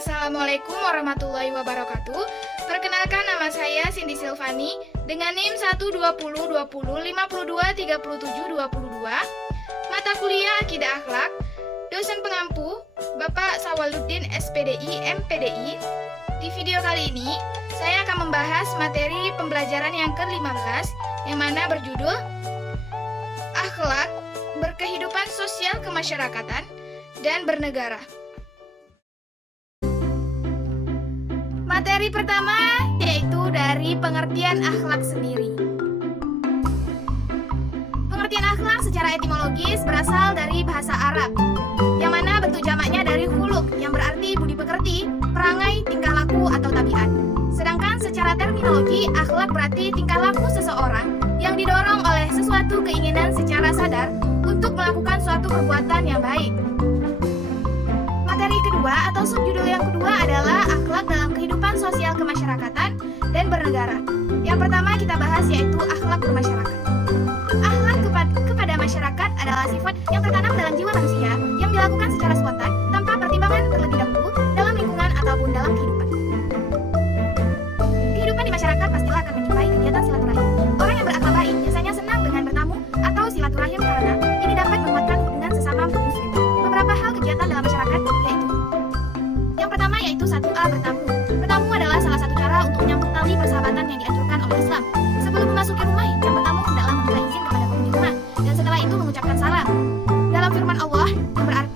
Assalamualaikum warahmatullahi wabarakatuh. Perkenalkan, nama saya Cindy Silvani dengan NIM 12020523722. Mata kuliah Akidah Akhlak. Dosen pengampu Bapak Sawaluddin SPDI MPDI. Di video kali ini saya akan membahas materi pembelajaran yang ke-15 yang mana berjudul Akhlak, Berkehidupan Sosial Kemasyarakatan dan Bernegara. Materi pertama yaitu dari pengertian akhlak sendiri. Pengertian akhlak secara etimologis berasal dari bahasa Arab, yang mana bentuk jamaknya dari khuluq yang berarti budi pekerti, perangai, tingkah laku atau tabiat. Sedangkan secara terminologi, akhlak berarti tingkah laku seseorang yang didorong oleh sesuatu keinginan secara sadar untuk melakukan suatu perbuatan yang baik. Materi kedua atau subjudul yang kedua adalah akhlak dalam kehidupan sosial kemasyarakatan dan bernegara. Yang pertama kita bahas yaitu akhlak bermasyarakat. Akhlak kepada masyarakat adalah sifat yang tertanam dalam jiwa manusia yang dilakukan secara spontan tanpa pertimbangan terlebih dahulu dalam lingkungan ataupun dalam kehidupan. Kehidupan di masyarakat pastilah akan menjumpai kegiatan silaturahim. Orang yang berakhlak baik biasanya senang dengan bertamu atau silaturahim karena ini dapat menguatkan hubungan sesama muslim. Beberapa hal kegiatan dalam masyarakat yaitu yang pertama yaitu 1A bertamu. Bertamu adalah salah satu cara untuk menyambut tali persahabatan yang dianjurkan oleh Islam. Sebelum memasuki rumah, yang bertamu hendaklah meminta izin kepada penghuni rumah dan setelah itu mengucapkan salam. Dalam firman Allah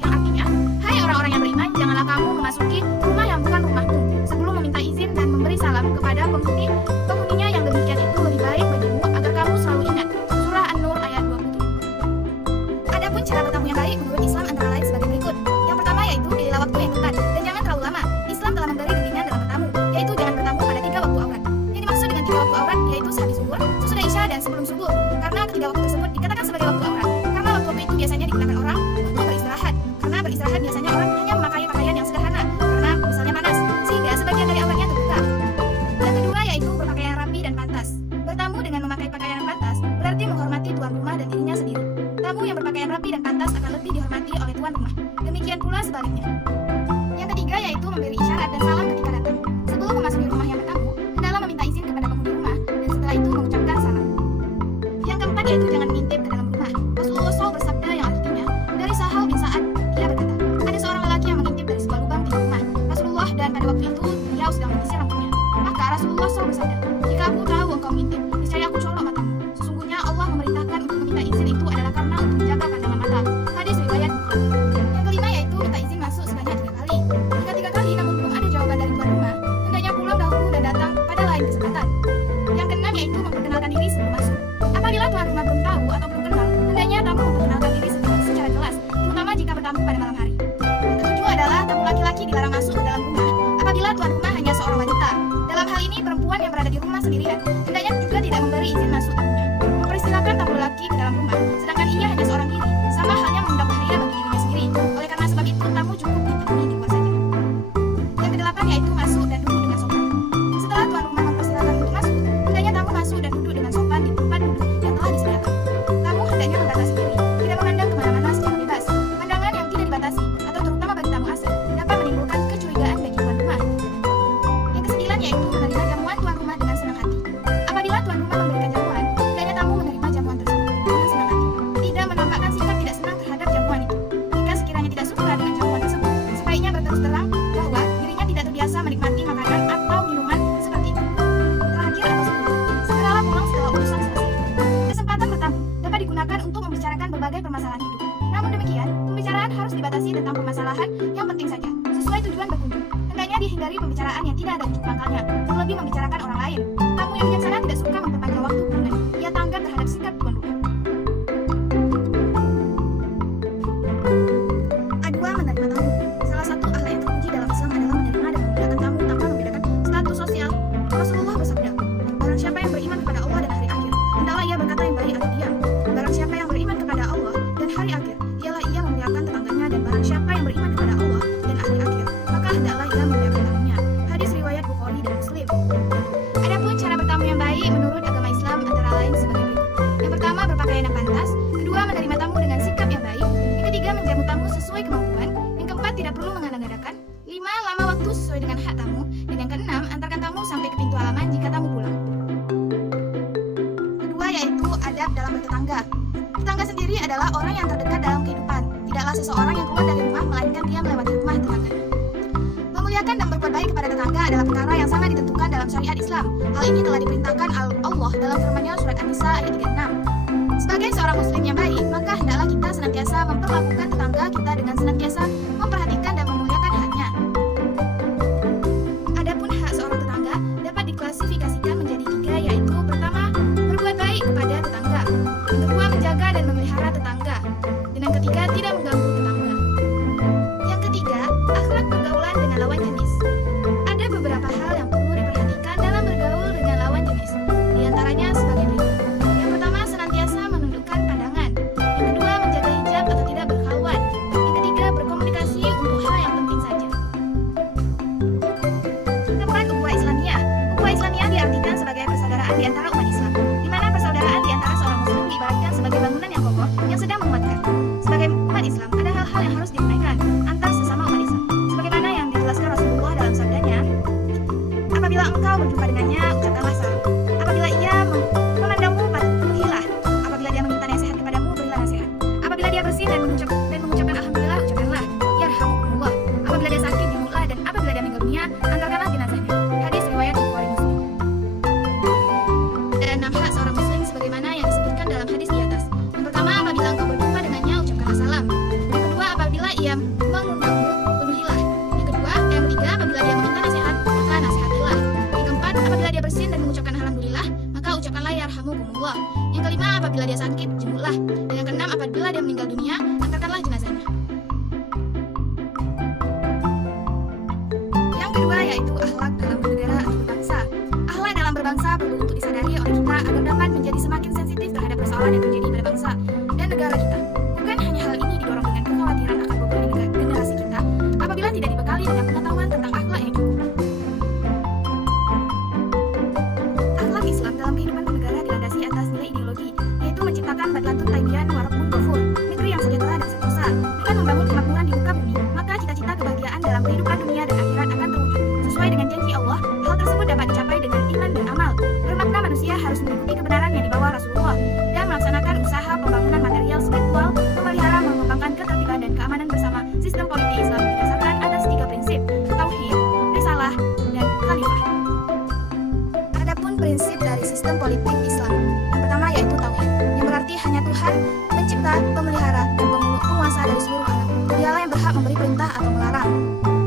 yang artinya, hai orang-orang yang beriman, janganlah kamu memasuki rumah yang bukan rumahmu sebelum meminta izin dan memberi salam kepada penghuninya, yang demikian itu lebih baik bagimu agar kamu selalu ingat. Surah An-Nur ayat 27. Adapun cara bertamu yang baik menurut Islam antara lain sebagai berikut. Yang pertama yaitu pilihlah waktu yang tepat dan jangan terlalu lama. Islam telah memberi bimbingan dalam bertamu, yaitu jangan bertamu pada 3 waktu aurat. Yang dimaksud dengan 3 waktu aurat yaitu sehabis zuhur, sesudah isya dan sebelum subuh. Karena ketiga waktu tersebut dikatakan sebagai waktu aurat karena waktu itu biasanya digunakan orang untuk beristirahat. Karena beristirahat biasanya orang hanya memakai pakaian yang sederhana karena misalnya panas, sehingga sebagian dari auratnya terbuka. Yang kedua yaitu berpakaian rapi dan pantas. Bertamu dengan memakai pakaian yang pantas berarti menghormati tuan rumah dan dirinya sendiri. Tamu yang berpakaian rapi dan pantas akan lebih dihormati oleh tuan rumah. Demikian pula sebaliknya. Yang ketiga yaitu memberi isyarat dan salam ketika datang. Sebelum memasuki rumah yang bertamu, hendaklah meminta izin kepada penghuni rumah dan setelah itu mengucapkan salam. Yang keempat yaitu jangan mengintip ke dalam rumah. Rasulullah SAW bersabda yang artinya, dari Sahal bin Sa'ad, ia berkata, ada seorang lelaki yang mengintip dari sebuah lubang pintu rumah Rasulullah dan pada waktu itu beliau sedang mengisi lampunya. Maka Rasulullah SAW bersabda, jika aku tahu engkau mengintip, niscaya aku colok matamu. Sesungguhnya Allah memerintahkan untuk meminta izin itu adalah karena untuk menjaga pandangan mata. Hadis riwayat Bukhari. Yang kelima yaitu minta izin masuk sebanyak 3 kali. Jika 3 kali namun belum ada jawaban dari tuan rumah, hendaknya pulang dahulu dan datang pada lain kesempatan. Yang keenam yaitu memperkenalkan diri sebelum masuk. Apabila tuan rumah belum tahu atau belum kenal, hendaknya tamu memperkenalkan diri secara jelas, terutama jika bertamu pada malam hari. Yang ketujuh adalah tamu laki-laki dilarang masuk ke dalam rumah apabila tuan rumah hanya seorang wanita. Dalam hal ini perempuan yang berada di rumah sendirian hendaknya juga tidak memberi izin masuk tamunya. Mempersilahkan tamu laki ke dalam rumah, sedangkan ia hanya seorang diri, sama halnya mengundang bahaya bagi dirinya sendiri. Oleh karena sebab itu tamu cukup ditemui di luar saja. Yang kedelapan yaitu masuk dan duduk dengan sopan. Setelah tuan rumah mempersilahkan untuk masuk, hendaknya tamu masuk dan duduk dengan sopan di tempat duduk yang telah disediakan. Tamu hendaknya membatasi diri, tidak memandang kemana-mana secara bebas. Pandangan yang tidak dibatasi atau terutama bagi tamu asing dapat menimbulkan kecurigaan bagi tuan rumah. Yang kesembilan yaitu menerima jamuan tuan rumah dengan senang hati. Apabila tuan rumah memberikan jamuan, hendaknya tamu menerima jamuan tersebut dengan senang hati. Tidak menampakkan sikap tidak senang terhadap jamuan itu. Jika sekiranya tidak suka dengan jamuan tersebut, sebaiknya berterus terang bahwa dirinya tidak terbiasa menikmati makanan atau minuman seperti itu. Terakhir atau sebelum, segeralah pulang setelah urusan selesai. Kesempatan bertamu dapat digunakan untuk membicarakan berbagai permasalahan hidup. Namun demikian, pembicaraan harus dibatasi tentang permasalahan yang penting saja, sesuai tujuan berkunjung. Hendaknya dihindari pembicaraan yang tidak ada ujung pangkalnya, terlebih membicarakan orang lain. Tamu yang bijaksana tidak suka memperpanjang waktu kunjungan. Ia tanggap terhadap sikap tuan rumah. A2. Menerima tamu. Salah satu akhlak yang terpuji dalam Islam adalah menerima dan memuliakan tamu tanpa membedakan status sosial. Rasulullah bersabda, barang siapa yang beriman kepada Allah dan hari akhir, hendaklah ia berkata yang baik atau diam. Barang siapa yang beriman kepada Allah dan hari akhir, ialah ia memuliakan tetangganya, dan barang siapa yang beriman kepada Allah dan hari akhir, maka hendaklah ia memuliakan tamunya. Hadis riwayat Bukhari dan Muslim. Adapun cara bertamu yang baik menurut agama Islam antara lain sebagai berikut. Yang pertama, berpakaian yang pantas. Kedua, menerima tamu dengan sikap yang baik. Yang ketiga, menjamu tamu sesuai kemampuan. Yang keempat, tidak perlu mengada-ngadakan. 5. Lama waktu tetangga. Tetangga sendiri adalah orang yang terdekat dalam kehidupan. Tidaklah seseorang yang keluar dari rumah, melainkan dia melewati rumah tetangganya. Memuliakan dan berbuat baik kepada tetangga adalah perkara yang sangat ditentukan dalam syariat Islam. Hal ini telah diperintahkan Allah dalam firman-Nya surat An-Nisa ayat 36. Sebagai seorang muslim yang baik, maka hendaklah kita senantiasa memperlakukan tetangga kita dengan senantiasa memperhatikan dan memuliakan haknya. Adapun hak seorang tetangga dapat diklasifikasikan menjadi 3, yaitu pertama, berbuat baik kepada tetangga. Yang kedua, menjaga dan memelihara tetangga. Dan yang ketiga, tidak mengganggu tetangga. Yang ketiga, akhlak pergaulan dengan lawan jenis. Ada beberapa hal yang perlu diperhatikan dalam bergaul dengan lawan jenis. Di antaranya sebagai berikut. Yang pertama, senantiasa menundukkan pandangan. Yang kedua, menjaga hijab atau tidak berkhalwat. Yang ketiga, berkomunikasi untuk hal yang penting saja. Keempat, ukhuwah Islamiyah. Ukhuwah Islamiyah diartikan sebagai persaudaraan di antara umat Islam, di mana persaudaraan di antara seorang muslim diibaratkan sebagai bangunan yang kokoh yang sedang menguatkan. Sebagai umat Islam, ada hal-hal yang harus ditunaikan antar sesama umat Islam, sebagaimana yang dijelaskan Rasulullah dalam sabdanya, apabila engkau berjumpa dengannya, ucapkanlah salam. Apabila ia memandangmu, patuhilah. Apabila dia meminta nasihat kepadamu, berilah nasihat. Apabila dia bersih dan mengucapkan alhamdulillah, ucapkanlah yarhamukumullah. Apabila dia sakit, jenguklah, dan apabila dia meninggal dunia, antarkanlah jenazahnya. Hadis riwayat Bukhari Muslim. Ada 6 hak seorang muslim sebagaimana yang disebutkan dalam hadis di atas. Yang pertama, apabila engkau berjumpa dengannya, ucapkanlah salam. Yang kedua, apabila ia mengundangmu, penuhilah. Yang ketiga, apabila dia meminta nasihat, maka nasihatilah. Yang keempat, apabila dia bersin dan mengucapkan alhamdulillah, maka ucapkanlah yarhamukumullah. Yang kelima, apabila dia sakit, jenguklah. Dan yang keenam, apabila dia meninggal dunia, antarkanlah jenazahnya. Yang kedua yaitu akhlak dalam bernegara atau berbangsa. Akhlak dalam berbangsa perlu untuk disadari oleh kita agar dapat menjadi semakin sensitif terhadap persoalan yang terjadi pada bangsa dan negara kita. Bukan hanya hal ini didorong dengan kekhawatiran akan gugurnya generasi kita apabila tidak dibekali dengan pengetahuan tentang akhlak yang cukup. Akhlak Islam dalam kehidupan bernegara dilandasi atas nilai ideologi, yaitu menciptakan Batlatun Taibian Warabbun Ghafur, negeri yang sejahtera dan sentosa. Dengan membangun kemakmuran di muka bumi, maka cita-cita kebahagiaan dalam kehidupan dunia dan akhirat akan terwujud. Sesuai dengan janji Allah, hal tersebut dapat dicapai dengan iman dan amal. Bermakna manusia harus mengikuti kebenaran yang dibawa Rasulullah dan melaksanakan usaha pembangunan material spiritual, memelihara mengembangkan ketertiban dan keamanan bersama sistem politik Islam berdasarkan atas 3 prinsip: tauhid, risalah, dan khalifah. Adapun prinsip dari sistem politik Islam, yang pertama yaitu tauhid, yang berarti hanya Tuhan, pencipta, pemelihara, dan penguasa dari seluruh alam. Dialah yang berhak memberi perintah atau melarang.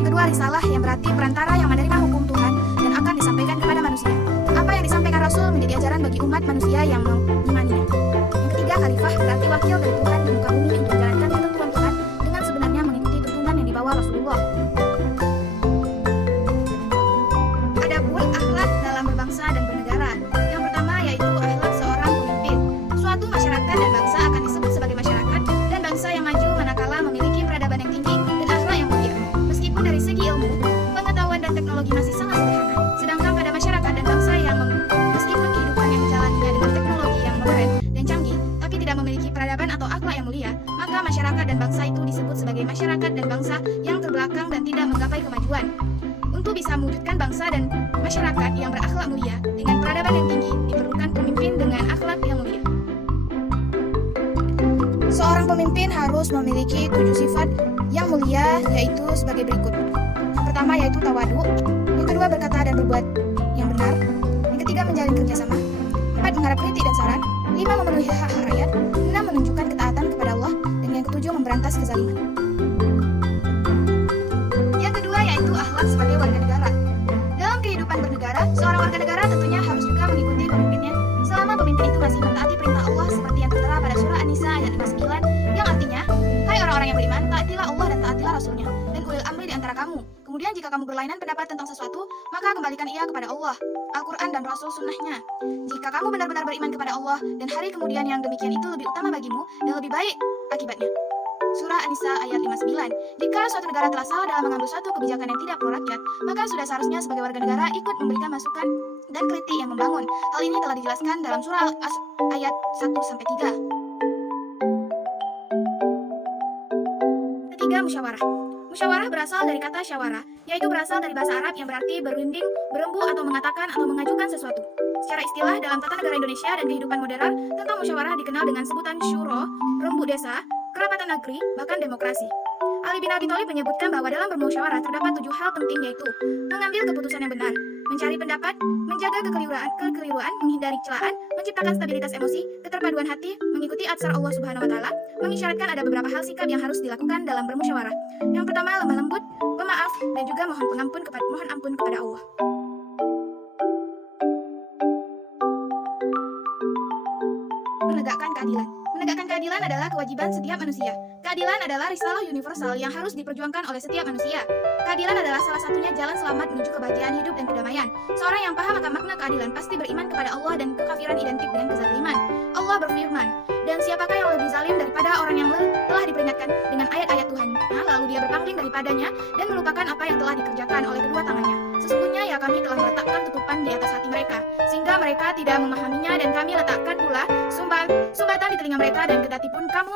Yang kedua, risalah, yang berarti perantara yang menerima hukum Tuhan dan akan disampaikan kepada manusia. Apa yang disampaikan Rasul menjadi ajaran bagi umat manusia yang mengimaninya. Yang ketiga, khalifah, berarti wakil dari Tuhan di muka bumi untuk menjalankan ketentuan Tuhan dengan sebenarnya mengikuti tuntunan yang dibawa Rasulullah. Adapun akhlak dalam berbangsa dan bernegara. Yang pertama yaitu akhlak seorang pemimpin. Suatu masyarakat dan bangsa akan disebut sebagai masyarakat dan bangsa yang maju manakala memiliki peradaban yang tinggi dan akhlak yang mulia. Meskipun dari segi ilmu, pengetahuan dan teknologi masih sangat sederhana. Sedangkan pada masyarakat dan bangsa yang meskipun kehidupannya dijalaninya dengan teknologi yang modern dan canggih, tapi tidak memiliki peradaban atau akhlak yang mulia, maka masyarakat dan bangsa itu disebut sebagai masyarakat dan bangsa yang terbelakang dan tidak menggapai kemajuan. Untuk bisa mewujudkan bangsa dan masyarakat yang berakhlak mulia dengan peradaban yang tinggi, diperlukan pemimpin dengan akhlak yang mulia. Seorang pemimpin harus memiliki 7 sifat yang mulia, yaitu sebagai berikut. Yang pertama yaitu tawadu, yang kedua berkata dan berbuat yang benar, yang ketiga menjalin kerjasama, 4 mengharap kritik dan saran, 5 memenuhi hak-hak rakyat, 6 menunjukkan ketaatan kepada Allah, dan yang ketujuh memberantas kezaliman. Yang kedua yaitu akhlak sebagai warga negara. Dalam kehidupan bernegara, seorang warga negara tentunya harus juga mengikuti pemimpinnya selama pemimpin itu masih mentaati perintah Allah seperti yang tertera pada surah An-Nisa ayat 59 yang artinya, hai orang-orang yang beriman, taatilah Allah dan taatilah Rasulnya dan ulil amri di antara kamu. Kemudian jika kamu berlainan pendapat tentang sesuatu, maka kembalikan ia kepada Allah, Al-Quran dan Rasul sunnahnya. Jika kamu benar-benar beriman kepada Allah dan hari kemudian yang demikian itu lebih utama bagimu dan lebih baik akibatnya. Surah An-Nisa ayat 59. Jika suatu negara telah salah dalam mengambil suatu kebijakan yang tidak pro rakyat, maka sudah seharusnya sebagai warga negara ikut memberikan masukan dan kritik yang membangun. Hal ini telah dijelaskan dalam surah ayat 1-3. Ketiga, musyawarah. Musyawarah berasal dari kata syawara, yaitu berasal dari bahasa Arab yang berarti berunding, berembu atau mengatakan atau mengajukan sesuatu. Secara istilah dalam tata negara Indonesia dan kehidupan modern, tentang musyawarah dikenal dengan sebutan syuro, rembu desa, kerapatan negeri, bahkan demokrasi. Ali bin Abi Thalib menyebutkan bahwa dalam bermusyawarah terdapat 7 hal penting, yaitu mengambil keputusan yang benar, mencari pendapat, menjaga kekeliruan, menghindari celaan, menciptakan stabilitas emosi, keterpaduan hati, mengikuti atsar Allah Subhanahu wa taala, mengisyaratkan ada beberapa hal sikap yang harus dilakukan dalam bermusyawarah. Yang pertama, lemah lembut, pemaaf, dan juga mohon ampun kepada Allah. Menegakkan keadilan. Menegakkan keadilan adalah kewajiban setiap manusia. Keadilan adalah risalah universal yang harus diperjuangkan oleh setiap manusia. Keadilan adalah salah satunya jalan selamat menuju kebahagiaan hidup dan kedamaian. Seorang yang paham akan makna keadilan pasti beriman kepada Allah dan kekafiran identik dengan kezaliman. Allah berfirman, "Dan siapakah yang lebih zalim daripada orang yang telah diperingatkan dengan ayat-ayat Tuhan, lalu dia berpaling daripadanya dan melupakan apa yang telah dikerjakan oleh kedua tangannya. Sesungguhnya ya kami telah meletakkan tutupan di atas hati mereka, sehingga mereka tidak memahaminya, dan kami letakkan pula sumbatan di telinga mereka, dan kendati pun kamu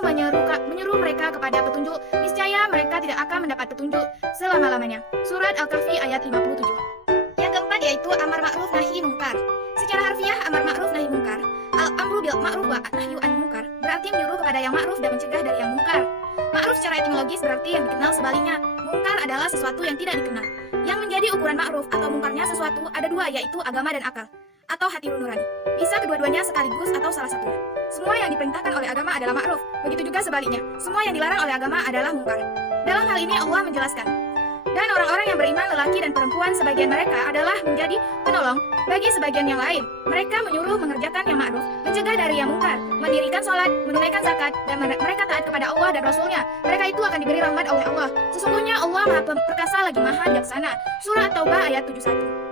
menyuruh mereka kepada petunjuk, niscaya mereka tidak akan mendapat petunjuk selama-lamanya." Surat Al-Kahfi ayat 57. Yang keempat yaitu amar ma'ruf nahi mungkar. Secara harfiah, amar ma'ruf nahi mungkar, al-amru bil ma'ruf wa nahyu an mungkar, berarti menyuruh kepada yang ma'ruf dan mencegah dari yang mungkar. Ma'ruf secara etimologis berarti yang dikenal sebaliknya. Mungkar adalah sesuatu yang tidak dikenal. Yang menjadi ukuran ma'ruf atau mungkarnya sesuatu ada dua, yaitu agama dan akal, atau hati nurani. Bisa kedua-duanya sekaligus atau salah satunya. Semua yang diperintahkan oleh agama adalah ma'ruf, begitu juga sebaliknya. Semua yang dilarang oleh agama adalah mungkar. Dalam hal ini Allah menjelaskan, "Dan orang-orang yang beriman lelaki dan perempuan sebagian mereka adalah menjadi penolong bagi sebagian yang lain. Mereka menyuruh mengerjakan yang ma'ruf, mencegah dari yang mungkar, mendirikan sholat, menunaikan zakat, dan mereka taat kepada Allah dan Rasulnya. Mereka itu akan diberi rahmat oleh Allah. Sesungguhnya Allah Maha Perkasa lagi Maha Bijaksana." Surah Taubah ayat 71.